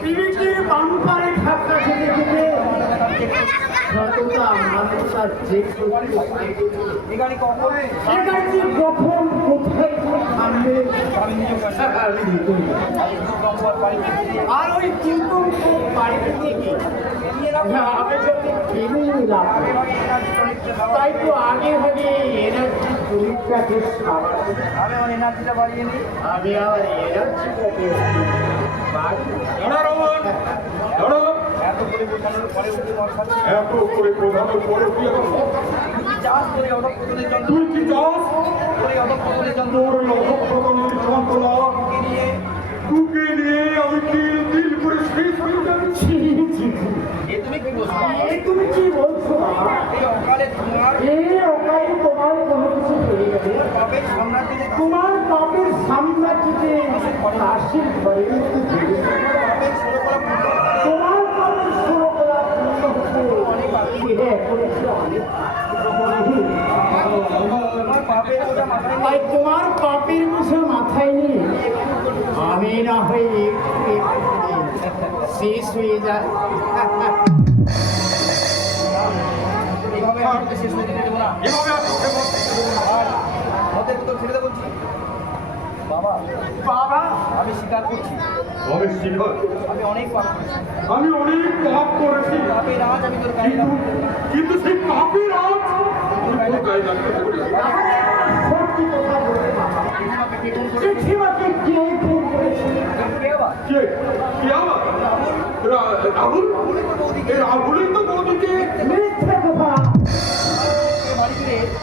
পৃথিবীর বাম্পারে ঠাক্কা খেতে খেতে সততা মানবতার যে এগাড়ি কখন কোথায় থামবে আর ওই কিরকম বাড়িতে গিয়ে আমি যদি কিনে নিলাম তাই তো আগে ভাগে এনার্জি শরীরটাকে আমি আমার এনার্জিটা বাড়িয়ে নিই আমি আমার এনার্জিটাকে এত করে প্রধানের পরে তুই কি চাস তোর লক্ষ্যপ্রদানের যন্ত্রণা বুকে নিয়ে আমি তিল তিল করে শেষ হয়ে যাচ্ছি। তুমি কি বলছো এই অকালে তোমার কোনো কিছু হয়ে গেলে তোমার বাপের সাম্রাজ্যে আশীর ঘরে তোমার বাপের শুরু করা তাই তোমার পাপের বিষয় মাথায় নিয়ে আমি না হয়ে শেষ হয়ে যায় বাবা আমি স্বীকার করছি আমি অনেক পাপ করেছি কিন্তু সেই পাপের রাজ সত্যি কথা বলে পৃথিবীকে কে খুন করেছে রাহুলই তো বৌদিকে মিথ্যে কথা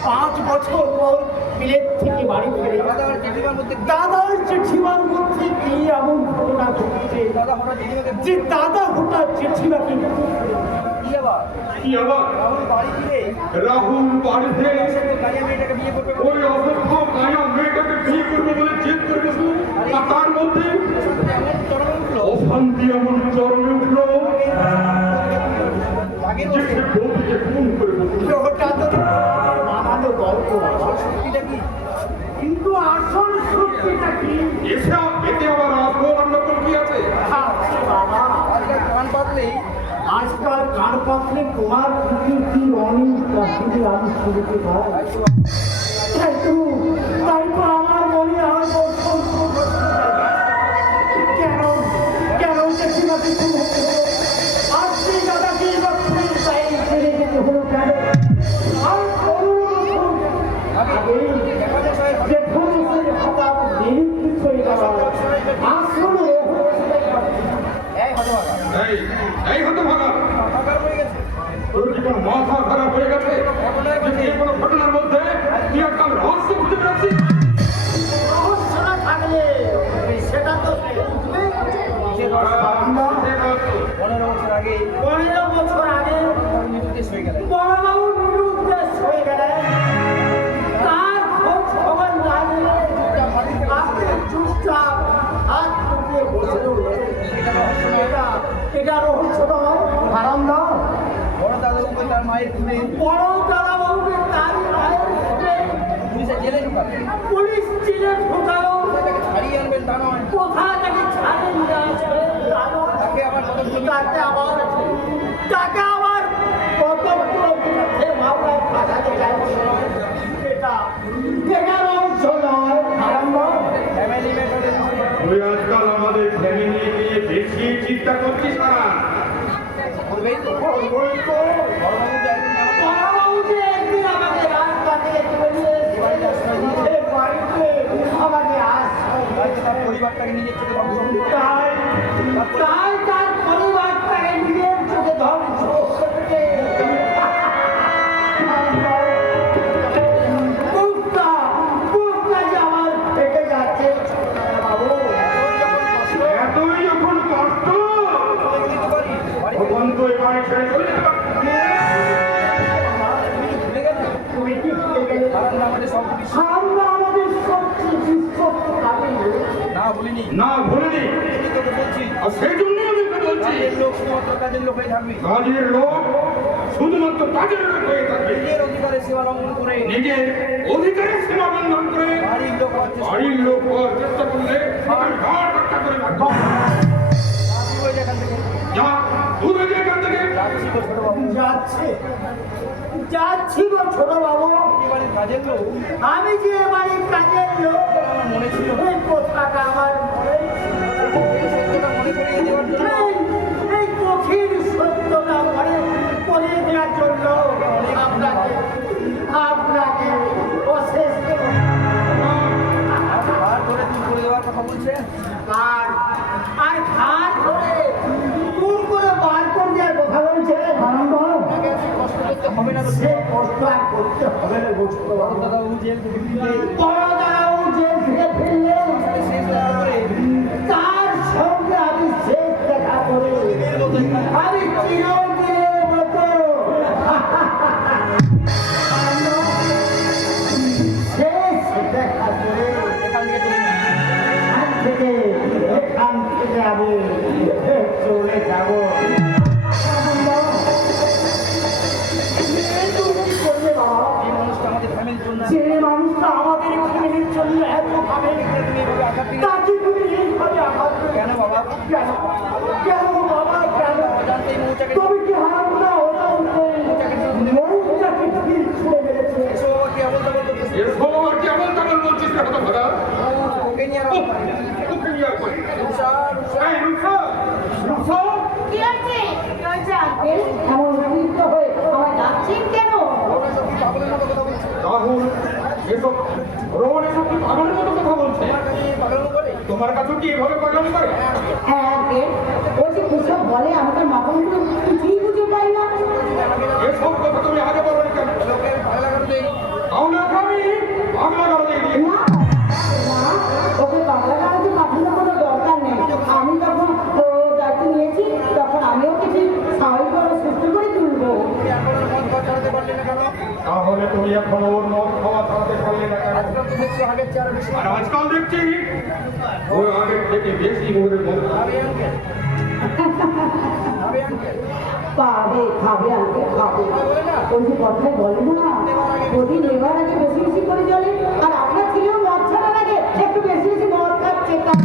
5 বছর পর বিলেত থেকে বাড়ি ফিরে দাদার জেঠিমার মধ্যে কি এমন ঘটনা ঘটছে যে দাদা হঠাৎ জেঠিমাকে রাহুল বাড়িতে ওই অসভ্য কায়া মেয়েটাকে বিয়ে করবে বলে জেদ করে বসলো আর তার মধ্যে অশান্তি এমন চরমে উঠল যে সে বৌদিকে খুন করে বসলো। আমাদের গল্প কিন্তু আসল সত্যিটা কি এতে আবার আসল অন্যতম কি আছে? বাবা আজকাল কান পাতলে তোমার কি অনেক প্রাকৃতিক আমি শুনতে পাই তাই তো আমার মনে হয় কেন কেন জেঠিমাকে খুন হতে হলো আর সেই দাদাকে ছেড়ে যেতে হলো কেন আর যে পুলিশের হঠাৎ নিরীক্ষিত হয়ে গেল আসলে এই হতে ভাগা মাথা খারাপ হয়ে গেছে কোনো ঘটনার মধ্যে তুই একটা রহস্য খুঁজে বেড়াচ্ছিস। থাকলে সেটা তো 15 বছর আগে বড়বাবু নিরুদ্দেশ হয়ে গেলেন তার খোঁজ খবর না নিয়ে আপনি চুপচাপ হাত টুকিয়ে বসে রইলেন এটা রহস্য নয় হারাম না বড় দাদাবাবুকে তার মায়ের পুলিশ জেলে ঢোকালো ছাড়িয়ে আনবেন তা নয় কোথা থেকে ছাড়িয়ে নিয়ে আসবে তাকে আবার কতগুলো বিরুদ্ধে মামলায় ফাঁসাতে চাইছে এটা রহস্য নয় হারাম নয় তুই আজকাল আমাদের ফ্যামিলি নিয়ে বেশি চিন্তা করছিস না বড়বাবু যে একদিন আমাদের রাস্তা থেকে চলে বাড়িতে আমাদের পরিবারটাকে নিজের চোখে তাই তার পরিবারটাকে নিজের চোখে ধ্বংস বুকটা যে আমার ফেটে যাচ্ছে বাবু এতই যখন কষ্ট তখন তো এই বাড়ি ছেড়ে চলে যাবে। আমাদের সবচেয়ে বিশ্বস্ত না ভুলিনি আর সেই জন্য আমি বলছি কাজের লোক শুধুমাত্র কাজের লোক হয়ে থাকবে নিজের অধিকারের সীমা লঙ্ঘন করে বাড়ির লোক চেষ্টা করলে ঘর হত্যা করে যাচ্ছি যাচ্ছি গো ছোট বাবু, এবারে কাজের লোক আমি যে বাড়ির কাজের লোক, আমার মনে ছিল এই কথাটা আমার মনে সত্যটা মনে করিয়ে দেওয়ার জন্য এই কঠিন সত্যটা মনে করিয়ে দেওয়ার জন্য আপনাকে আপনাকে অশেষ আর ধরে দূর করে দেওয়ার কথা বলছেন। আর আর ঘাট ধরে দূর করে বার করে দেওয়ার কথা বলছে আনন্দ। আপনাকে এত কষ্ট করতে হবে না তো। সে কষ্ট আর করতে হবে না গোষ্ঠ দাদাবাবু জেল থেকে ফিরলে বড় দাঁড়াও যে ফিরে ফিরলে শেষ দেখা করে তার সঙ্গে আমি শেষ দেখা করে আমি চিরদিনের মতো শেষ দেখা করে এখান থেকে চলে যান। এখান থেকে আমি চলে যাব। করবে বাবা, এই মানুষটা আমাদের ফ্যামিলির জন্য যে মানুষটা আমাদের ফ্যামিলির জন্য এত ভাবে তুমি এভাবে আঘাত দিলে তাকে তুমি এইভাবে আঘাত করবে? কেন বাবা? কেন কেন বাবা কেন? অজান্তে এই মৌচাকে তবে কি হারাম না ওরা মৌচাকে তীর ছুঁড়ে মেরেছে? এসব বাবা কি আমল তামল করতেছে? এরকম আর কেমন তেমন বলছিস না কথা ভাড়া ওকে নিয়ে আর আমার পারি না। ওকে নিয়ে আর করি রুষা, রুষা। এই রুফা রুফা কি হয়েছে? কি হয়েছে আঙ্কেল? এমন অতিরিক্ত হয়ে আমায় ডাকছেন কেন? ওরা সব কি পাগলের মতো কথা বলছে? রাহুল এসব রোহন এসব কি পাগলের মতো কথা বলছে আমার কাছে পাগলামো করে? তোমার কাছে কি এভাবে পাগলামি করে হ্যাঁ আঙ্কেল, ও যে কিসব বলে আমাকে মাথাগুলো কিছুই বুঝে পাই না। এসব কথা তুমি আগে বলো না কেন লোকে আমি পাগলা করে দেই। তাহলে ওকে আমি পাগলা করে দিয়ে না, না, ওকে বাংলা গাড়িতে পাঠানোর কোনো দরকার নেই। আমি যখন ওর দায়িত্ব নিয়েছি তখন আমি ওকে ঠিক স্বাভাবিকভাবে সুস্থ করে তুলবো। তুমি এখন আর মদ খাওয়া চালাতে পারলে না কেন? তাহলে তুমি এখন ওর মদ খাওয়া চালাতে পারলে না কেন আজকাল তো দেখছি আগের চেয়ে আরো বেশি। আর আজকাল দেখছি ও আগের থেকে বেশি করে মদ খায়। আমি আঙ্কেল। আমি আঙ্কেল। পাবে, খাবে আঙ্কেল, খাবে। বলে না? ওই যে কথায় বলে না, প্রতি নেবার আগে বেশি বেশি করে চলে, আর আপনার ছেলেও মদ ছাড়ার আগে একটু বেশি বেশি মদ খাচ্ছে তাই।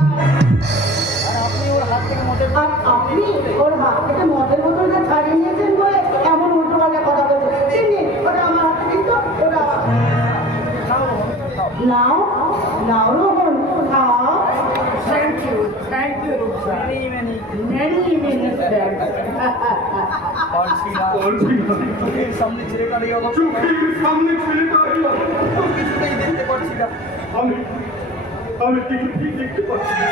আর আপনি ওর হাত থেকে মদের আর আপনি ওর হাত থেকে মদের বোতলটা ছাড়িয়ে নিয়েছেন বলে এমন উল্টো পাল্টা কথা বলছেন। তিনি ওটা আমার হাতে কিন্তু ওটা নাও নাও রোহন খাও। Thank you Rupsa, many many thanks. পারছি না। বলছি না। চোখের সামনে ছেলেটার এই অবস্থা চোখের সামনে ছেলেটা এই অবস্থা। কিছুতেই দেখতে পারছি না। আমি আমি ঠিক দেখতে পাচ্ছি না।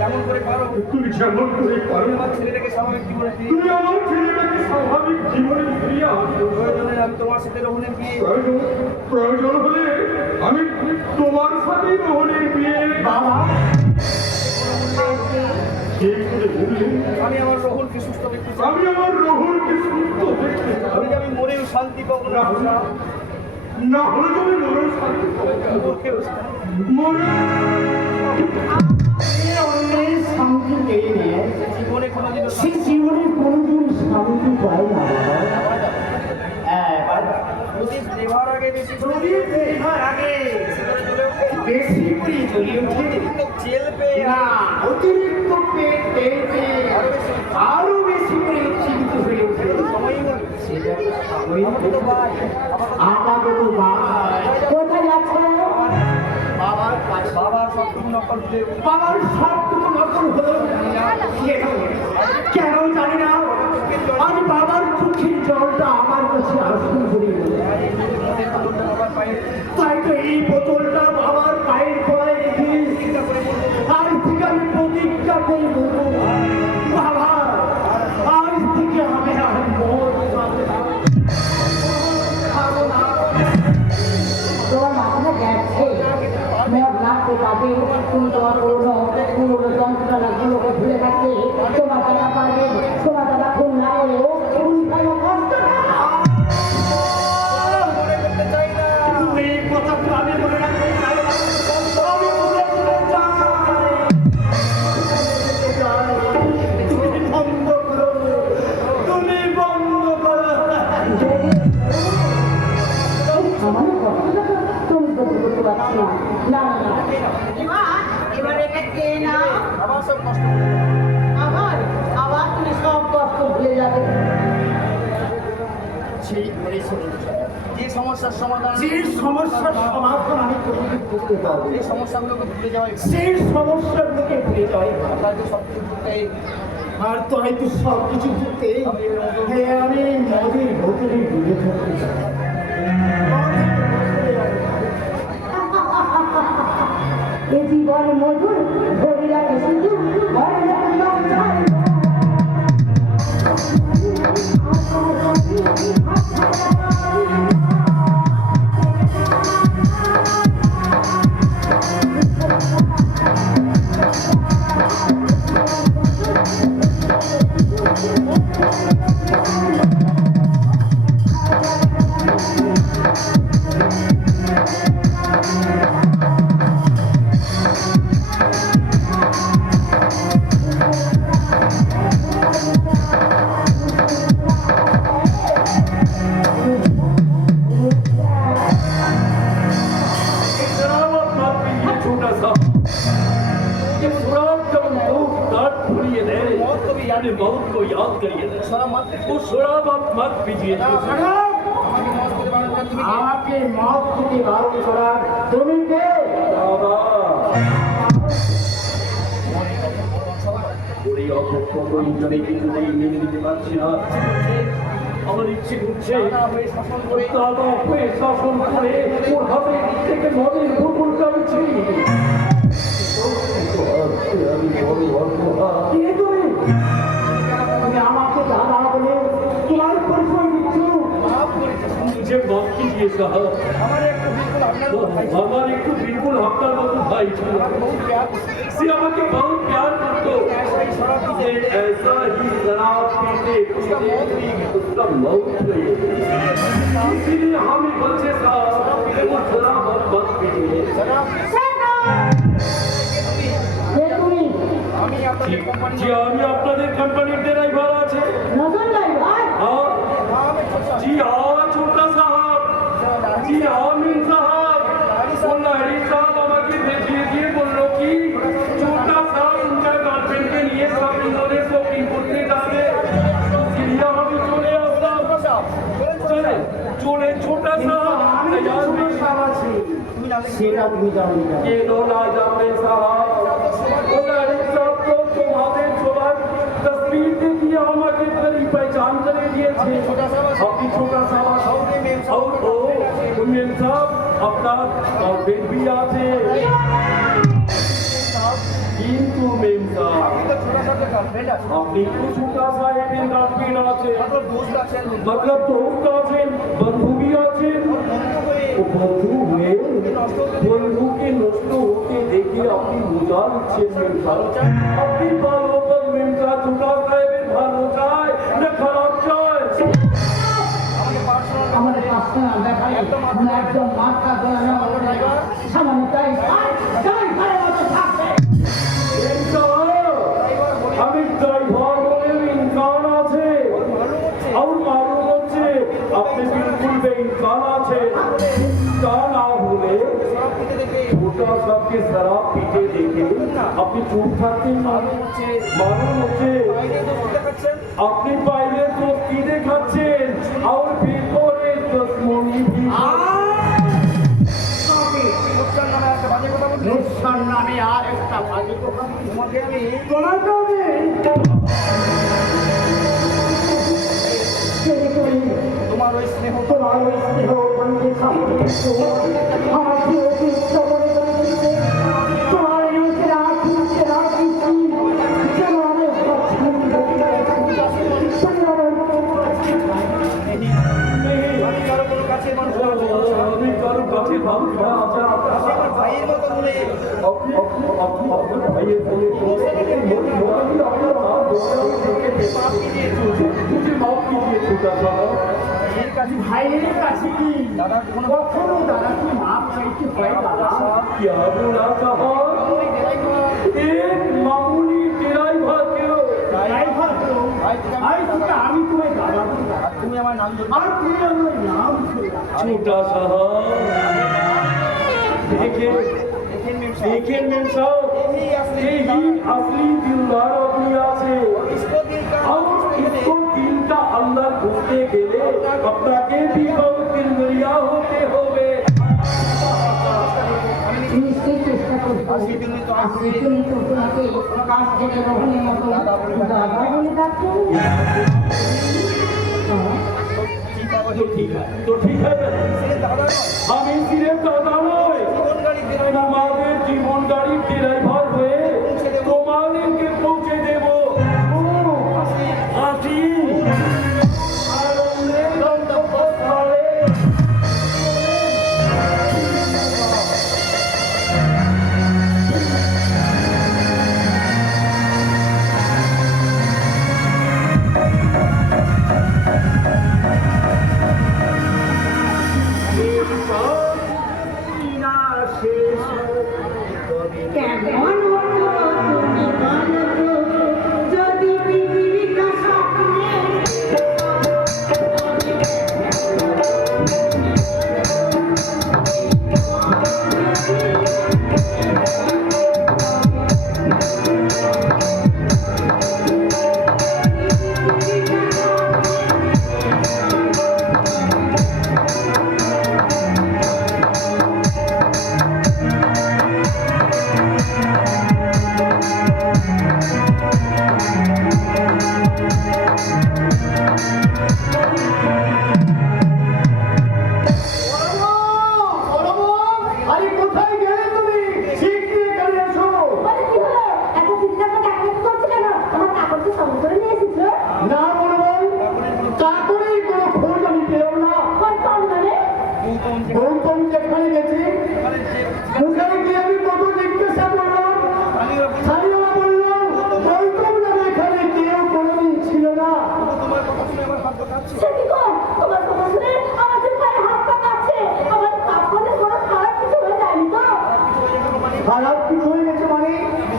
কেমন করে পারো? তুমি যেমন করে পারো আমার ছেলেটাকে স্বাভাবিক জীবনে ফিরিয়ে তুমি আমার ছেলেটাকে স্বাভাবিক জীবনে ফিরিয়ে আনছো প্রয়োজনে আমি তোমার সাথে রোহনের বিয়ে প্রয়োজন হলে আমি তোমার সাথে রোহনের বিয়ে বাবা সেই করে বললে আমি আমার রোহনকে সুস্থ দেখতে চাই। আমি আমার রোহনকে সুস্থ দেখতে চাই। আমি যে আমি মরেও শান্তি পাবো না। না হলে তুমি মরে শান্তি পাবে না। মরেও শান্তি। মরে অন্যের শান্তি পেয়ে নিয়ে জীবনে কোনোদিনও সে জীবনে কোনোদিন শান্তি পায় না বাবা। প্রদীপ দেওয়ার আগে বেশি করে প্রদীপ দেবার আগে করে চলে ওঠে। বেশি করে জ্বলে ওঠে কিন্তু জেল পেয়ে না, অতিরিক্ত পেট পেয়ে আরো বেশি করে উজ্জীবিত হয়ে ওঠে। সময়ই বলে। সেটা তো স্বাভাবিক। আমাকে তো ভাই, আমাকে তো ভাই কোথায় যাচ্ছ? বাবার কাছে বাবা সবটুকু নকল দিয়ে বাবার সবটুকু নকল হলো কেন জানি না। আজ বাবার চোখের জলটা আমার কাছে আসুন করি, বাবার পায়ে তাই তো এই বোতলটা বাবার পায়ের তলায় রেখে আজ থেকে আমি প্রতিজ্ঞা করে বলবো, বাবা আজ থেকে আমি আর মদ খাবো না। তোমার মাথাটা যাচ্ছে মদ লাগতে পাবে, তুমি তোমার পুরোনো যন্ত্রণাগুলোকে ভুলে থাকতে তোমার দাদা পারবে, তোমার দাদা খুন না হলেও তুমি ভালো কষ্ট না। মনে করতে চাই না। তুমি এই কথাটা আমি মনে রাখতে চাই না। আমি মনে করতে চাই। করে শুনুন। যে সমস্যার সমাধান, যে সমস্যার সমাধান আমি কোনোদিন করতে পারবো, এই সমস্যাগুলোকে ভুলে যাওয়াই ভালো। সেই সমস্যাগুলোকে ভুলে যাওয়াই ভালো। হয়তো সব কিছু ভুলতেই আর তো হয়তো সব কিছু ভুলতে আমি মদের ভোতরে ডুবে থাকতে চাই। এ জীবন মধুর ভরিয়া শুধু शराब मत पीजिए छोटा सा, ये शराब जब मौत दांत भूलिए दे, यानी मौत को याद करिए दे, সব মত वो शराब आप मत पीजिए छोटा सा। আমাকে মত করে বারণ করে তুমি কে? আমাকে মদ থেকে বারণ করার তুমি কে? বাবা ওরে অপক্ষ প্রয়োজনে কিছুতেই মেনে নিতে পারছি না, আমার ইচ্ছে করছে দাদা হয়ে শাসন করে দাদা হয়ে শাসন করে ওর হাতে থেকে মদের বোতলটা আমি ছিনিয়ে নিই। আমি বড় অসহায়। কে তুমি? তুমি আমাকে দাদা বলে তোমার পরিচয় দিচ্ছ? মাফ করেছে। मुझे माफ कीजिए साहब, আমার একটু বিলকুল আপনার মতো ভাই ছিল। আমার একটু বিলকুল আপনার মতো ভাই ছিল, আমার বহুত প্যার করছে। সে আমাকে बहुत प्यार करतो, ऐसा ही शराब पीते ये ऐसा ही शराब पीते उसका मौत हुई, इसीलिए हम बच्चे साहब वो शराब मत पीजिए। शराब তুমি আমি আপনাদের কোম্পানি जी আমি আপনাদের কোম্পানির ড্রাইভার আছে। নতুন ড্রাইভার हाँ আমি ছোট जी हाँ छोटा साहब, जी हाँ मीन साहब, वो लाहिड़ी साहब আমাকে भेजिए दिए बोलो कि छोटा साहब उनका गर्लफ्रेंड के लिए सब इन्होंने शॉपिंग करते जाते, इसलिए हम चले आता चले चले छोटा साहब আমি তো तैयार ছোট में সাপ আছি, তুমি না সেটা তুমি জানো না। ये दो ना जाने साहब, वो लाहिड़ी साहब को तुम्हारे छोड़ा तस्वीर देखिए আমাকে तेरी पहचान करे दिए थे छोटा साहब अपनी छोटा साहब সৌরে মেম और ओ उन्में साहब अपना बेट भी आते কিন্তু মেম সাহেব আপনি তো ছোট সাথে গার্লফ্রেন্ড আছে আপনি তো छोटा साहेब এর গার্লফ্রেন্ড আছে, আপনার দোস্ত আছেন मतलब दोस्त আছেন, বন্ধু भी আছেন, বন্ধু হয়ে ও বন্ধু হয়ে বন্ধুকে নষ্ট হতে দেখে আপনি মজা নিচ্ছেন মেম সাহেব। আপনি ভালো বল মেম সাহেব, ছোটা সাহেবের ভালো চায় না খারাপ চায়? আমাকে পার্সোনাল আমাদের পার্সোনাল ব্যাপারে একদম মাথা গলানো সামান্য ড্রাইভারের মতো থাকবে। মেম সাহেব, আমি ড্রাইভার বলে ইনকান আছে और मालूम হচ্ছে আপনি बिल्कुल बेइंसान আছে, তা না হলে সব পিতে দেখে छोटा सबके शराब पीते देखे আপনি চুপ থাকতেন না, মালুম হচ্ছে বাইরে দোস্ত দেখাচ্ছেন আপনি বাইরে তো কি দেখাচ্ছেন আর ভিতরে দুশ্মনী भी লোকটার নামে একটা বাজে কথা বলছেন রূপসার নামে আর একটা বাজে কথা। তোমাকে আমি তোমাকে আমি ছেড়ে করি, তোমার ওই স্নেহ তোমার ওই স্নেহ বন্ধে সামনে আমার প্রিয়কে উচ্চবনে করে দিচ্ছে। তোমার এই সেরা সেরা কীর্তি যেন আমি পছন্দ আমি কারো কোনো কাছে মানুষ আমি কারো কাছে ভালো খাওয়া আছে আমার ভাইয়ের মতো বলে আপনি আপনার ভাইয়ের বলে আপনার নাম मुझे माफ कीजिए छोटा साहब। ভাইয়ের কাছে ভাইয়ের কাছে কি দাদা কোনো কখনো দাদা কি মাপ চাইতে হয় দাদা? क्या बोला साहब? एक मामूली ड्राइवर क्यों? ড্রাইভার তো ভাই তুমি আজ থেকে আমি তোমায় দাদা বলি। আর তুমি আমার নাম ধরবে আর তুমি আমার নাম ধরে छोटा साहब देखिए দেখেন মেম देखिए मेम साहब यही असली यही असली दिलदार दुनिया से इसको दिल का और इसको दिल का अंदर घुसते गेले अपना के भी জন্যই তো আর আসছি। সেজন্যই তো তোমাকে কাছ থেকে রোহণের মতো দাদা বলে ডাকছো। তো ঠিক আছে আমি সিরেফ দাদা নয়, তোমাদের জীবন গাড়ির ড্রাইভার হয়ে তোমাদেরকে পৌঁছে দেব। আসি আর অন্যের গন্তব্যস্থলে। কেমন হতো তুমি বলো তো, যদি পৃথিবীটা স্বপ্নে আরে কোথায় গেলে তুমি? শিগগিরই এখানে এসো। বলে কি হলো? এত চিন্তা করে ডাক্তার করছে কেন? আমার কাপড়কে সঙ্গে করে নিয়ে এসেছো? না মনোবল, চাকরির কোনো খোঁজ আমি পেলাম না। কোন কোন মানে? গৌতম যেখানে গেছে ওখানে গিয়ে আমি কত জিজ্ঞাসা করলাম, স্থানীয়রা বলল গৌতম নামে এখানে কেউ কোনোদিন ছিল না। সে কি গো? তোমার কথা শুনে আমার যে পায়ে হাত পা কাঁপছে। আমার কাপড়ে কোনো খারাপ কিছু হয়ে যায়নি তো? খারাপ কিছু হয়ে গেছে মানে?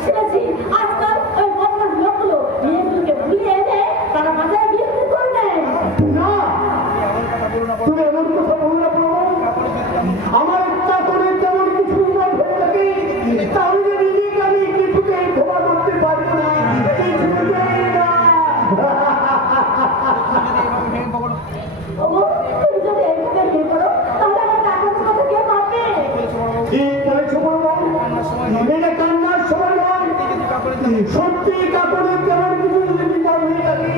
শুনেছি আজকাল ওই বদমাশ লোকগুলো মেয়েগুলোকে ভুলিয়ে এনে তারা বাজারে বিক্রি করে দেয়। না, তুমি এমন কথা বলো না প্রভু। আমার চাকরির তেমন কিছু উন্নত হয়ে থাকে তাহলে নিজেকে আমি কিছুতেই ক্ষমা করতে পারবো না, কিছুতেই না। ওগো, তুমি যদি এইভাবে বিয়ে করো তাহলে আমার কাপড়ের কথা কে ভাববে? ঠিক বলেছো বলবো, এটা কান্নার সময় নয়। সত্যি কাপড়ের তেমন কিছু যদি বিচার হয়ে থাকে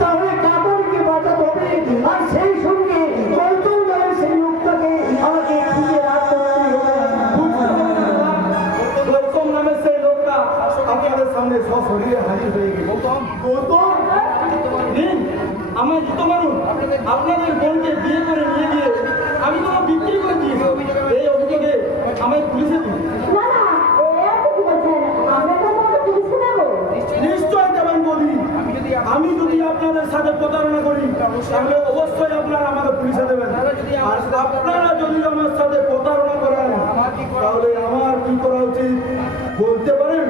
তাহলে কাপড়কে বাঁচাতে হবে, আর সেই সঙ্গে গৌতম দলের সেই লোকটাকে আমাকে খুঁজে রাখতে হবে। গৌতম নামের সেই লোকটা আপনাদের সামনে সশরীরে হাজির হয়ে গেল। গৌতম নিন আমার জুতো মারুন। আপনাদের বোনকে বিয়ে করে নিয়ে গিয়ে আমি তোমার বিক্রি করে দিয়েছি। এই অভিযোগে আমায় পুলিশে দিন। না না, এ আপনি কি বলছেন? আমরা তো তোমাকে পুলিশে দেবো। নিশ্চয় দেবেন বলি। আমি যদি আপনাদের সাথে প্রতারণা করি তাহলে অবশ্যই আপনারা আমাকে পুলিশে দেবেন। আর আপনারা যদি আমার সাথে প্রতারণা করেন তাহলে আমার কি করা উচিত বলতে পারেন?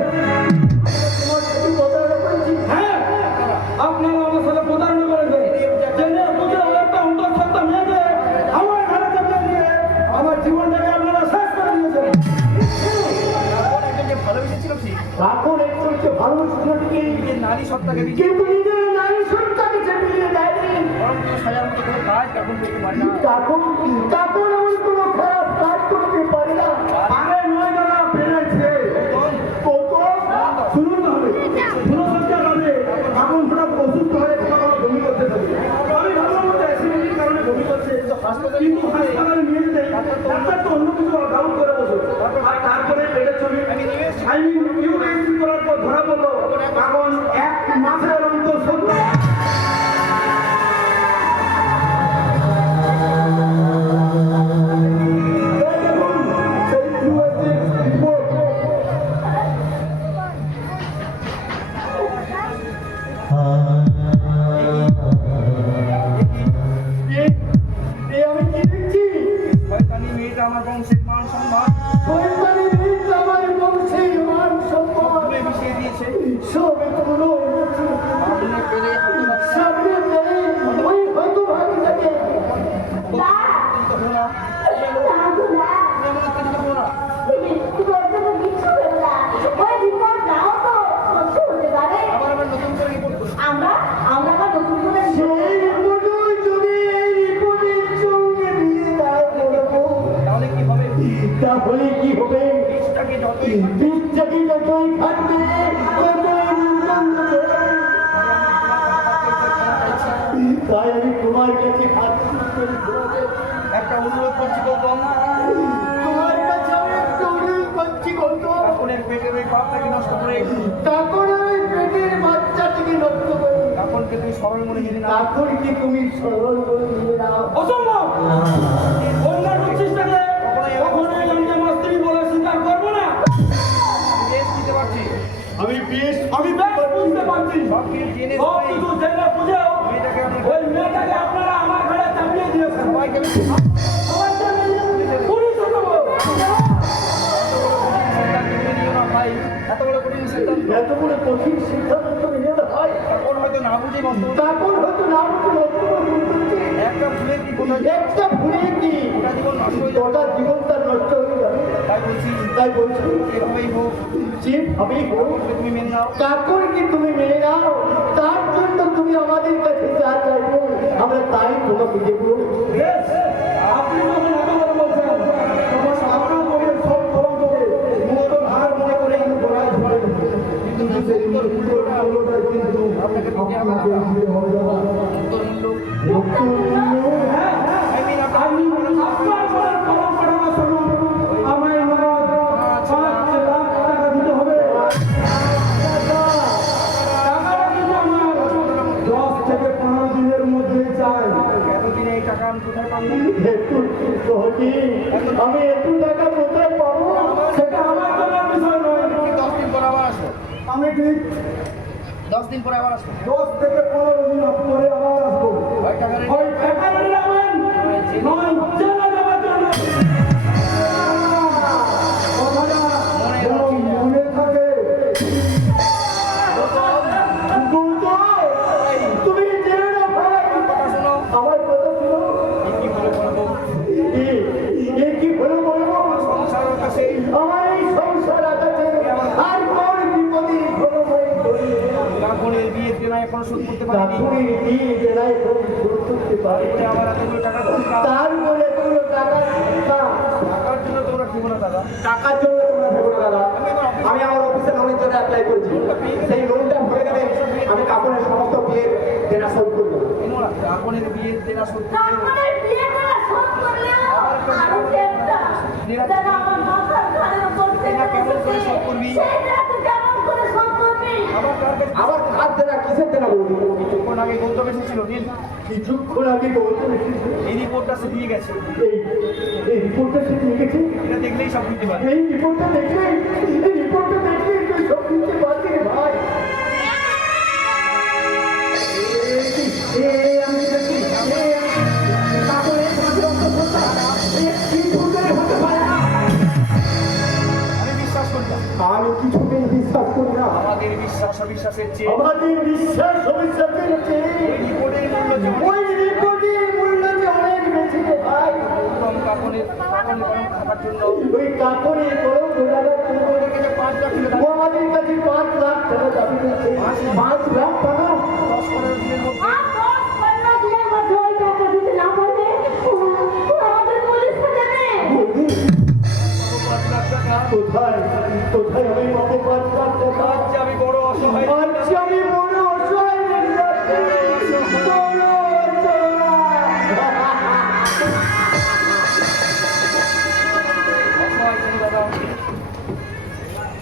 হ্যাঁ, আপনারা আমার সাথে প্রতারণা করেছেন। জেনে বুঝে একটা অন্তঃসত্ত্বা মেয়েকে আমার ঘরে চেপে দিয়ে আমার জীবনটাকে আপনারা শেষ করে দিয়েছেন। এখন একটু ভালোবাসা থেকে নারী সত্তাকে কিন্তু নিজের নারী সত্তাকে চেপিয়ে দেয়নি। সাজার মতো কোনো কাজ এখন করতে পারি না। তখন আমি কোনো খারাপ কাজ করতে পারি না। আরে নয় দাদা, পেরেছে। শুনুন তাহলে, গুণসজ্জা হবে, এখন খারাপ অসুস্থ হয়ে কোথাও বমি করতে থাকবে। আমি ভাবলাম হয়তো অ্যাসিডিটির কারণে বমি করছে, কিন্তু হাসপাতালে নিয়ে যেতে ডাক্তার তো অন্য কিছু ডাউট করে বসে। আর তারপরে পেটের ছবি ইউরিন করার পর ধরা পড়লো এখন 1 মাসের অন্তঃসত্ত্বা। আমি কি দেখছি? শয়তানি মেয়েটা আমার বংশের মান সম্মান শয়তানি বীজ আমার বংশের মান সম্মান তুলে মিশিয়ে দিয়েছে। সব এগুলো সামনে পেলে সামনে পেলে ওই হয়তো ভাবি থাকে। না, না গো না। তুমি ওর জন্য কিচ্ছু ভেবো না। ওই রিপোর্ট নাও তো, সত্যি হতে পারে। আমরা আবার নতুন করে সেই রিপোর্টই যদি এই রিপোর্টের সঙ্গে মিলে যায় বলবো তাহলে কি হবে? তাহলে কি হবে? বীজটাকে যত বিচ্ছাদি যতই খাটবে ততই নির্বন্ধ হবে। তাই আমি তোমার কাছে হাত করে ঘোরাবো। একটা অনুরোধ করছি গো গঙ্গা, তোমার কাছে আমি একটা অনুরোধ করছি বলতো, কাপড়ের পেটের ওই পাপটাকে নষ্ট করে তখন ওই পেটের বাচ্চাটিকে নষ্ট করে কাপড়কে তুমি সরল মনে জেনে না। তখন কি তুমি সরল করে নিয়ে নাও। অসম্ভব অন্যার হচ্ছিস না রে কখনোই আমি মাস্টারি বলে স্বীকার করবো না বেশ দিতে পারছি, আমি বেশ আমি বেশ বুঝতে পারছি সব কিছু জেনে সব কিছু জেনে বুঝেও মেয়েটাকে আমি ওই মেয়েটাকে আপনারা আমার ঘরে চাপিয়ে দিয়েছেন সবাইকে আমি সবাইকে মিলে পুলিশ হবো সিদ্ধান্ত নিও না ভাই, এত বড় কঠিন সিদ্ধান্ত এত বড় কঠিন সিদ্ধান্ত তুমি নিতে হয়। এখন হয়তো না বুঝেই বন্ধ তখন হয়তো না একটা ভুলের কি কোনো একটা ভুলে কি গোটা জীবন নষ্ট হয়ে যাবে। গোটা জীবনটা নষ্ট হয়ে যাবে। তাই বলছি তাই বলছি এভাবেই হোক, যেভাবেই হোক তুমি মেনে নাও। তখন কি তুমি মেনে নাও, তার জন্য তুমি আমাদের কাছে যা চাইবো আমরা তাই তোমাকে দেবো। বেশ আপনি যখন এত বড় বলছেন তখন সামনে করে সব খবর করে মূলত হার মনে করে গোড়ায় ধরে কিন্তু সেই মূল্যটা কিন্তু আপনাকে দিতে হবে না। অন্তর্মূল্য I mean, আপনি আপনার বলার পরম্পরা শুনুন আমায় নগদ 5 লাখ টাকা দিতে হবে টাকাটা কিন্তু আমার 10 থেকে 15 দিনের মধ্যে চাই এতদিনে এই টাকা আমি কোথায় পাবো? একটু সহজে আমি একটু টাকা কোথায় পাবো। সেটা আমার জানার বিষয় নয় ঠিক 10 দিন পর আবার আসবো, আমি ঠিক 10 দিন পরে আবার আসবো। 10 থেকে 15 দিন পরে আবার আসবো ওই টাকা রেডি ওই টাকা নিয়ে যাবেন নয় জেলে যাওয়ার জন্য কথাটা যেন মনে থাকে গৌতম, তুমি জেনে নাও ভাই, কথা শোনো, আমার কথা শুনো। কি হলো বলবো? এ কি হলো বলবো? সংসারের কাছে আমার এই সংসার আকাশে আর কোন বিপদে কোনো ভয় করি না। কাপড়ের বিয়ে দেনা এখনো শোধ করতে পারিনি। চাকরি দিয়ে জেলায় কোনো শুরু করতে পারি এটা না। আবার এতগুলো টাকা কোথায় পাবো? তারপরে কোনো টাকা না, টাকার জন্য তোমরা দেবো না দাদা। টাকার জন্য তোমরা ভেবো না দাদা। আমি আমার অফিসে লোনের জন্য অ্যাপ্লাই করেছি, সেই লোনটা হয়ে গেলে আমি কাপড়ের সমস্ত বিয়ের দেনা শোধ করবো। এনো না, কাপড়ের বিয়ে দেনা শোধ করতে তারপরে বিয়ে করা শোধ করলেও আরো একটা যেন আমার মাথার ঘাড়ের উপর থেকে কেমন করে শোধ করবি? সেটা তো কেমন করে শোধ করবি? আবার কার কাছে আবার কার দেনা, কিসের দেনা বলবো? কিছুক্ষণ আগে গৌতম এসেছিল, নীল কিছুক্ষণ আগে গৌতম এসেছে। এই রিপোর্টটা সে দিয়ে গেছে, এই রিপোর্টটা সে নিয়ে গেছে। এটা দেখলেই সব বুঝতে পারে। এই রিপোর্টটা দেখলে তুই সব বুঝতে পারবি রে ভাই। আমি দেখি, তারপরে তোমাকে অন্তঃসত্ত্বা, কি ভুল হতে পারে না। আমি বিশ্বাস করতাম, আমি কিছুতেই বিশ্বাস করি না। আমাদের বিশ্বাস অবিশ্বাসের চেয়ে আমাদের বিশ্বাস অবিশ্বাসের চেয়ে এই রিপোর্টের মূল্য যে অনেক। ওই রিপোর্টের মূল্য যে অনেক বেশি রে ভাই। গৌতম কাপড়ের কলম খাবার জন্য ওই কাপড়ে কলম ঘোরাবার জন্য ওদের কাছে 5 লাখ টাকা ও আমাদের কাছে 5 লাখ টাকা দাবি করছে। 5 লাখ টাকা 10-15 দিনের মধ্যে আর 10-15 দিনের মধ্যে ওই টাকা দিতে না পারলে ও আমাদের পুলিশকে দেবে। 5 লাখ টাকা কোথায় কোথায় আমি পাবো 5 লাখ টাকা? আজ আমি বড় অসহায়। আচ্ছা আমি বড় অসহায় হয়ে যাচ্ছি। বড় অসহায়। অসহায় কেন দাদা?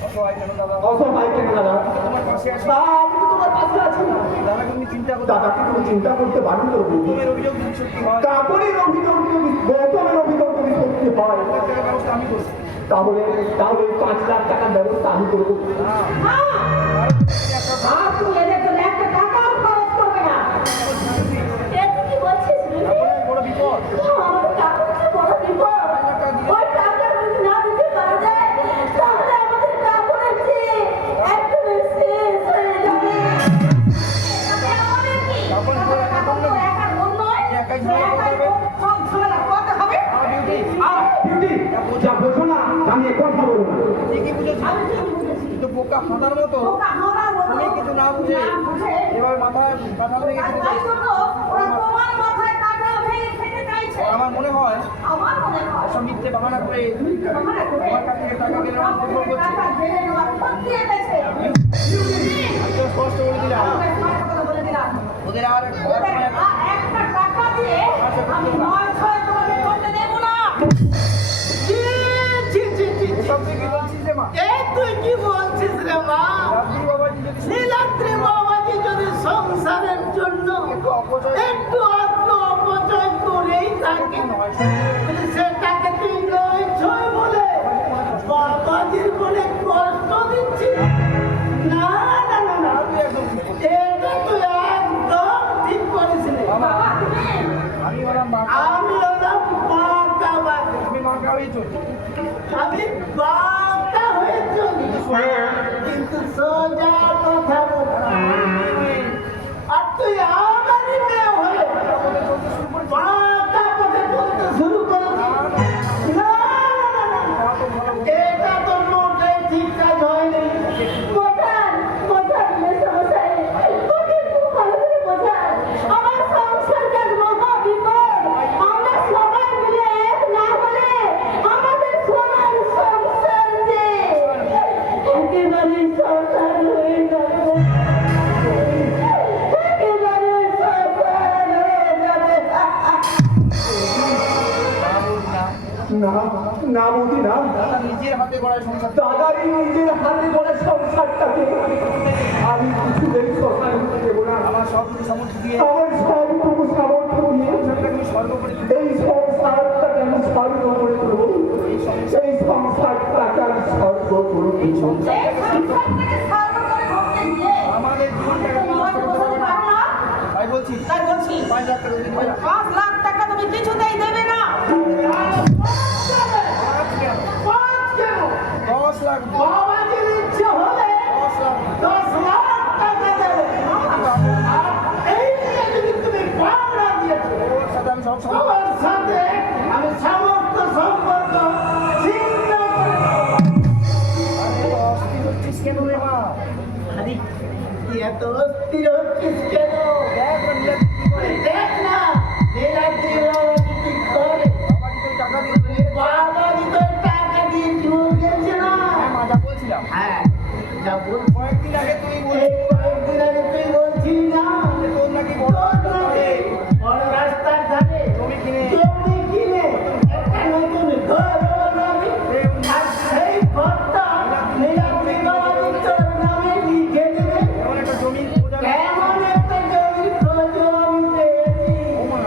অসহায় কেন দাদা? অসহায় কেন দাদা? তোমার পাশে আছি। তা আমি তো তোমার পাশে আছি। দাদা তুমি চিন্তা করো, দাদাকে তুমি চিন্তা করতে বারণ করবো। তোমার অভিযোগ যদি সত্যি হয় কাপড়ের অভিযোগ যদি গৌতমের অভিযোগ যদি সত্যি হয়, টাকার ব্যবস্থা আমি করছি। তাহলে 5 লাখ টাকার ব্যবস্থা আমি করবো। আর তুই এদের জন্য একটা টাকাও খরচ করবে না। এ তুই কি বলছিস রে? বড় বিপদ। আমাদের কাপড়টা বড় বিপদ। ওই টাকা যদি না দিতে পারা যায় তাহলে আমাদের কাপড়ের চেয়ে একদম শেষ হয়ে যাবে। তাতে আমাদের কি? কাপড় ধরে কাপড় তো একার মন নয়। একাই ঝামেলা একাই করবে। সব ঝামেলা করতে হবে। বিউটি, যা বোঝো না আমি এ কথা বলবো না। ঠিকই বুঝেছি, আমি ঠিক বুঝেছি। কিন্তু বোকা হাঁটার মতো ওটা আমার মতো তুমি কিছু না বুঝে না বুঝে এবার মাথায় কাঁঠাল ভেঙে আর খেতে তাই চাইছো। জন্য ওরা তোমার মাথায় কাঁঠাল ভেঙে খেতে চাইছে। আমার মনে হয় আমার মনে হয় সব মিথ্যে বাহানা করে আমার কাছ থেকে টাকা কেনার প্রকল্প করছে। টাকা ঢেলে নেওয়া সত্যি এনেছে। আমি তো স্পষ্ট বলে দিলাম বলে দিলাম ওদের আর ঘর মানে একটা টাকা দিয়ে আমি 9-6 তোমাকে করতে দেব না। ছি, ছি, ছি, ছি, ছি। সব তুই কি বলছিস রে মা? এই তুই কি বলছিস রে মা? রাত্রি বাবাজি যদি নীলাদ্রি বাবাজি যদি সংসারের জন্য একটু অপচয় একটু আত্ম অপচয় করেই থাকে, সেটাকে তুই নয় ছয় বলে বাবাজির বলে কষ্ট দিচ্ছিস? না না না না, এটা তুই একদম ঠিক করিস রে। বাবা তুমি আমি ওরম আমি হলাম বাঁকাবাজি, আমি মাকে হয়ে চলছি। আমি বাঁকা হয়ে চলি, কিন্তু সোজা কথা বলি। আর তুই আমারই মেয়ে হয়ে বাঁকা পথে চলতে শুরু করেছিস। না, না, না, না, এটা তো মোটেই ঠিক কাজ হয়নি। বোঝান বোঝান মেসমশাই, তোকে খুব ভালো করে বোঝান। আমার সংসারটা মহা বিপদ। আমরা সবাই মিলে এক না হলে আমাদের সোনার সংসার যে একেবারে সংসার হয়ে যাবে, একেবারে সংসার হয়ে যাবে। না না বৌদি না, নিজের হাতে গড়ায় সংসার দাদারই নিজের হাতে গড়ে সংসারটাকে আমি কিছুতেই শ্মশান হতে দেবো না। আমার সব কিছু সামর্থ্য দিয়ে আমার সবটুকু সামর্থ্য দিয়ে তুমি স্বর্গ করে এই সংসারটাকে আমি স্বর্গ করে দেবো। এই সংসারটাকে আমি স্বর্গ করে দেবো। এই সংসারটাকে সার্ভ করে ভক্তি দিয়ে আমাদের জীবনটাকে তুমি নষ্ট করতে পারবে না। তাই বলছি তাই বলছি 5 লাখ টাকা দিয়ে দেবে না। 5 লাখ টাকা তুমি কিছুতেই দেবে না। 10 লাখ বাবাজির ইচ্ছে হলে 10 লাখ 10 লাখ টাকা দেবে। আর এই নিয়ে যদি তুমি পাওনা দিয়েছো, ওর সাথে আমি সব সময় তোমার সাথে আমি সমস্ত সম্পর্ক ছিন্ন করে দেবো। অস্থির হচ্ছিস কেন রে মা? আরে, তুই এত অস্থির হচ্ছিস কেন? দেখ বললে কি করে দেখ না, নীলাদ্রি বাবাজি কি করে। বাবাজি তো টাকা দিয়ে দেবে। বাবাজি তো টাকা দিয়ে চলে গেছে না। হ্যাঁ মা যা বলছিলাম হ্যাঁ, যা বল। কয়েকদিন আগে তুমি বলে এই কয়েকদিন আগে তুই বলছিলি না, তোর নাকি বড় তোর নাকি বড় রাস্তার ধারে জমি কিনে জমি কিনে একটা নতুন ঘর বানাবি। আর সেই ঘরটা নীলাদ্রি বাবাজি তোর নামে লিখে দেবে। এমন একটা জমি বোঝা এমন একটা জমির খোঁজও আমি পেয়েছি। মা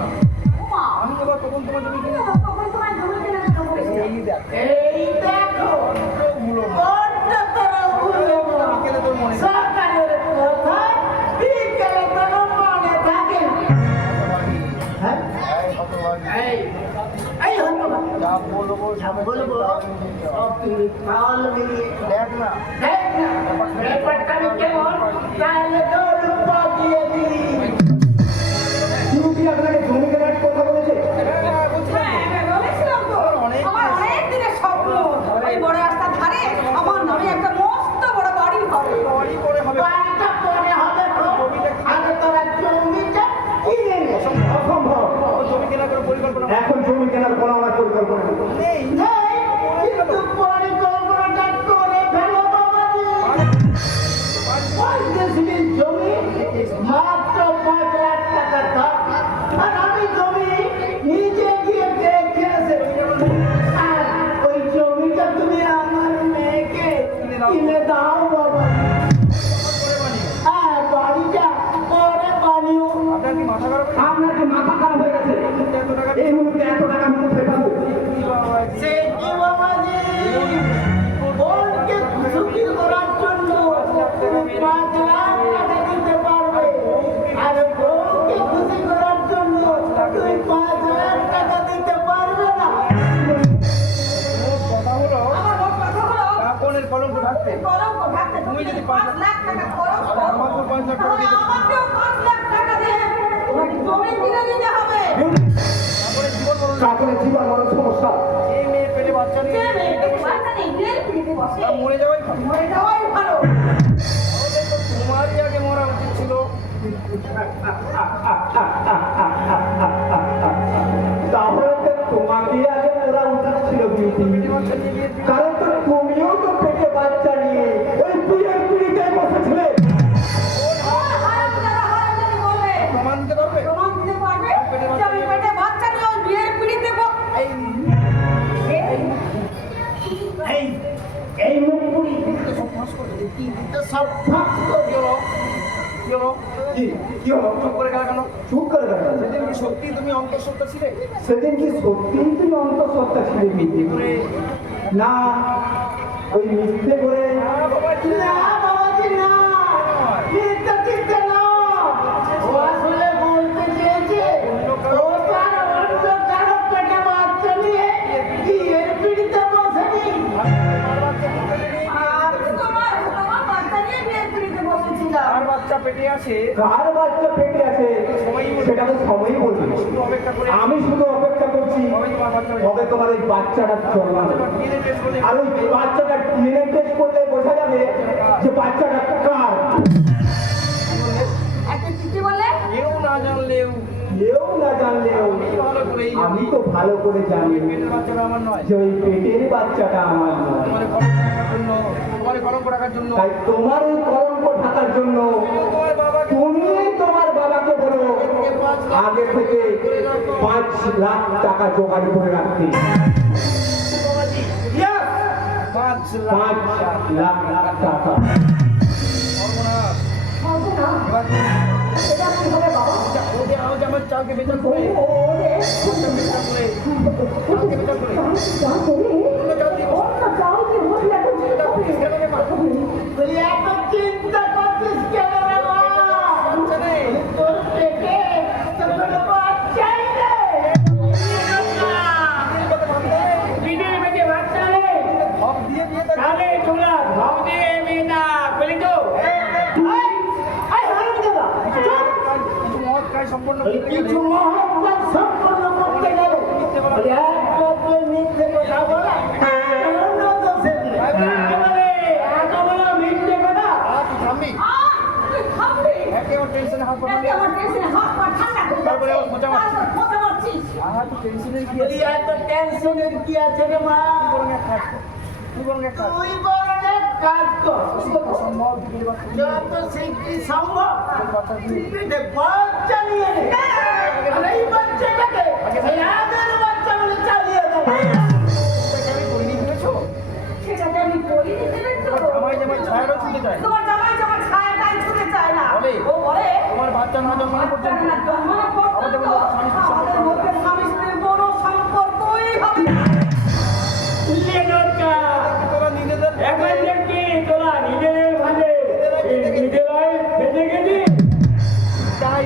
ওমা, আমি এবার তখন তোমার জমি কিনে তখন তোমার জমি কেনাকাটা করেছে। এই দেখ এই দেখো, ভুলো বড্ড তোরা ভুলো না। বিকেলে তোর মনে সকালের কথা বিকেলে তোর মনে থাকে না। হ্যাঁ? এই, এই হতভাগা। যা বলবো যা বলবো সব তুমি কাল মিলিয়ে দেখ না দেখ না, ব্যাপারটা আমি কেমন তাহলে তোর পা দিয়ে দিই। তুমি কি আপনাকে জমি কেনার কথা বলেছে? হ্যাঁ, আমি বলেছিলাম তো, আমার অনেক দিনের স্বপ্ন ওই বড় রাস্তার ধারে আমার নামে একটা মস্ত বড় বাড়ি হবে। বাড়ি করে হবে বাড়িটা পরে হবে তো, আগে তোরা জমিটা কিনে নে। অসম্ভব। জমি কেনার করে পরিকল্পনা এখন জমি কেনার কোনো আমার পরিকল্পনা নেই নেই, কিন্তু পরিকল্পনাটা করে ফেলো বাবাজি। 35 জমি মাত্র 5 লাখ টাকা দাম। আর আমি জমি নিজে গিয়ে দেখে এসেছি। আর ওই জমিটা তুমি আমার মেয়েকে কিনে দাও বাবা। হ্যাঁ, বাড়িটা পরে বানিও। আপনার কি মাথা খারাপ আপনার কি মাথা খারাপ হয়ে গেছে? এত টাকা এই মুহূর্তে এত টাকা আমি কোথায় পাবো? কি বাবাজি সে কি বাবাজি? বোনকে সুখী করার জন্য তুমি 5 লাখ টাকা দিতে পারবে। আর বউকে খুশি করার জন্য তুমি 5 লাখ টাকা দিতে পারবে না। মোট কথা হলো আমার মোট কথা হলো কাপড়ের কলঙ্ক থাকতে কলঙ্ক থাকতে তুমি যদি 5 লাখ টাকা খরচ করো, আমাকেও 5 লাখ টাকা তাহলে দিতে আমাকেও 5 লাখ টাকা দিয়ে তোমাকে জমি কিনে দিতে হবে। কাপড়ের জীবন বড় না। কাপড়ের জীবন বড় সমস্যা। এই মেয়ে পেটে বাচ্চা যে নিয়ে মেয়েকে বাচ্চা নেই, বিয়ে দিতে বসে, তা মরে যাওয়াই ভালো। মরে যাওয়াই ভালো। তাহলে তো তোমারই আগে মরা উচিত ছিল। তাহলে তো তোমাকে আগে ওরা উঠেছে। দিতি। কারণ তো তুমিও তো পেটে বাচ্চা নিয়ে ওই বিয়ের পিড়িতে বসেছিলে। প্রমাণ দিতে পারবে? এই এই মুখ পুরি সব ফাঁস করে দিই। কি দিতে সব ফাঁস করে দিল। কি হলো? কি হলো? চুপ করে গেল কেন? চুপ করে গেল। সেদিন কি সত্যি তুমি অন্তঃসত্ত্বা ছিলে? সেদিন কি সত্যিই তুমি অন্তঃসত্ত্বা ছিলে মিথ্যে করে? না, ওই মিথ্যে করে না বাবাজি না। মিথ্যে চিন্তা না। ও আসলে বলতে চেয়েছে ও তার অন্য কারো পেটে বাচ্চা নিয়ে বিয়ের পিড়িতে বসেনি। আর বাচ্চা পেটে আছে, কার বাচ্চা পেটে আছে সেটা তো সময়ই বলবে। শুধু অপেক্ষা করে আমি শুধু অপেক্ষা করছি কবে তোমার বাচ্চা হয়ে কবে তোমার ওই বাচ্চাটা জন্মাবে। DNA test করে আর ওই বাচ্চাটা ডিএনএ টেস্ট করলে বোঝা যাবে যে বাচ্চাটা কার। কেউ না জানলেও কেউ না জানলেও ভালো করেই আমি তো ভালো করে জানি পেটের বাচ্চাটা আমার নয়। যে ওই পেটের বাচ্চাটা আমার নয়। তোমার কলঙ্ক রাখার জন্য তাই তোমার ওই কলঙ্ক ঢাকার জন্য তোমার বাবাকে তুমি তোমার বাবাকে বলো আগে থেকে 5 লাখ টাকা জোগাড় করে রাখতে। 5 5 লাখ টাকা। আমার চালকে বেচার করে চালকে বেচার করে চিন্তা করছিস কেন রে মা? বাচ্চা নেই। তোর পেটে তো কোনো বাচ্চাই নেই। বিনের বেটে বাচ্চা নেই। ধপ দিয়ে বিয়ে দেবে। তাহলে তোমরা ভাব দিয়ে মেয়ে না বলি তো কিছু মহৎ কাজ সম্পন্ন কিছু মহব্বত সম্পন্ন করতে গেলে একমাত্র মিথ্যে কথা বলা অন্য দোষে দিলে। এত বড় মিথ্যে কথা তুই থামবি? একে ওর টেনশনে হাত পাঠাবি। তারপরে ওর খোঁচা মারছিস। তুই টেনশনের কি আছে? এত টেনশনের কি আছে রে মা? তুই বরং এক কাজ কর। তুই বরং এক কাজ কর। সম্ভব বিয়ে বাচ্চা যত শীঘ্রই সম্ভব বাচ্চা দিয়ে পেটে বাচ্চা নিয়ে নে। আর এই বাচ্চাটাকে এই আগের বাচ্চা বলে চালিয়ে দেবো। আমি করিনি বুঝেছো? জামাই জামাই ছায়ারও ছুটে যায়। তোমার জামাই তোমার ছায়াটাই ছুটে চায় না বলে? ও বলে তোমার বাচ্চা না জন্মানো পর্যন্ত আমাদের মধ্যে স্বামী স্ত্রীর কোনো সম্পর্কই হবে না। তোরা নিজেদের এখন দেখছি তোরা নিজেদের ভাবে নিজেরাই বেঁচে গেছি তাই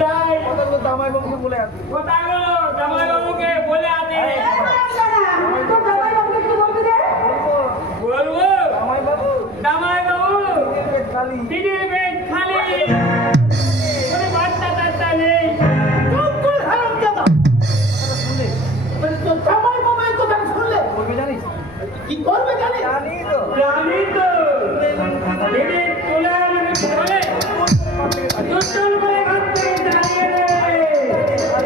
তাই কথা তো জামাই বাবুকে বলে আসবি। কথাগুলো জামাইবাবুকে বলে আনে তোর জামাই বাবুকে কি বলবি রে? বলবো জামাই বাবু জামাইবাবু পেট খালি। দিদির পেট খালি কোনো বাচ্চা টাচ্চা নেই চুপ করে হারামজাদা। শুনলে তোর জামাই বাবা এই কথা শুনলে বলবি জানিস? কি করবে জানিস? জানি তো। জানি তো দিদি তুলে আমাকে বলে দুষ্টুর করে ঘর থেকে দাঁড়িয়ে নেয় আর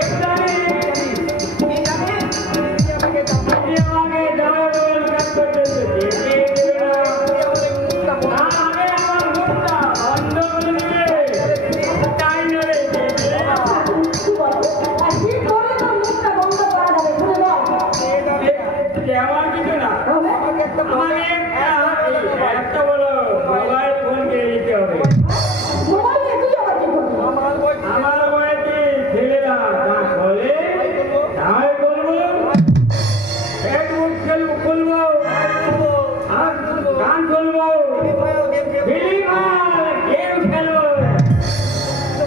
একটাই কি জানিস? তুই আমাকে জামাই আমাকে জামাইবাবুর কাজ করতেছে দেখিয়ে দেবে না আমাদের মুখটা বল। আগে আমার মুখটা বন্ধ করে দিবে তাই নয় কি বলো? আর কি করলে তোর মুখটা বন্ধ করা যাবে? শুনে দাও। আমার কিছু না আমাকে একটা আমাকে একটা বলো মোবাইল ফোন কিনে দিতে হবে মোবাইল নিয়ে তুই আবার কি করবি? আমার বই আমার বয়সে ছেলেরা যা বলে তাই বলবো ফেসবুক খুলবো আর গান শুনবো ফিল্ম গেম খেলবো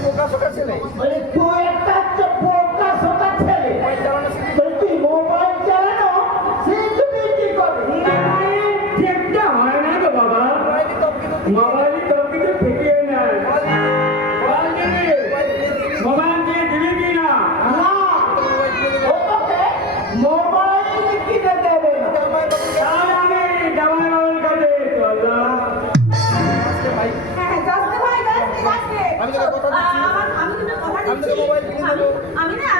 বোকা শোকা ছেলে বলে তুই একটা বোকা শোকা ছেলে। বলে তুই মোবাইল চালানো শিখবি কি করে? মোবাইল ঠিকটা হয় না তো বাবা মোবাইল তো কিছু ফেটিয়ে নেয় মোবাইল দিয়ে দিবি কি না না, ও তোকে মোবাইল কিনে দেবে না। তাহলে আমি জামাইবাবুর কাছে চললাম হ্যাঁ, যাস রে ভাই, যাস রে, যাস রে। আমি তোকে কথা দিচ্ছি। আমি তোকে কথা আমি তোকে দিচ্ছি। মোবাইল কিনে দেবো। আমি না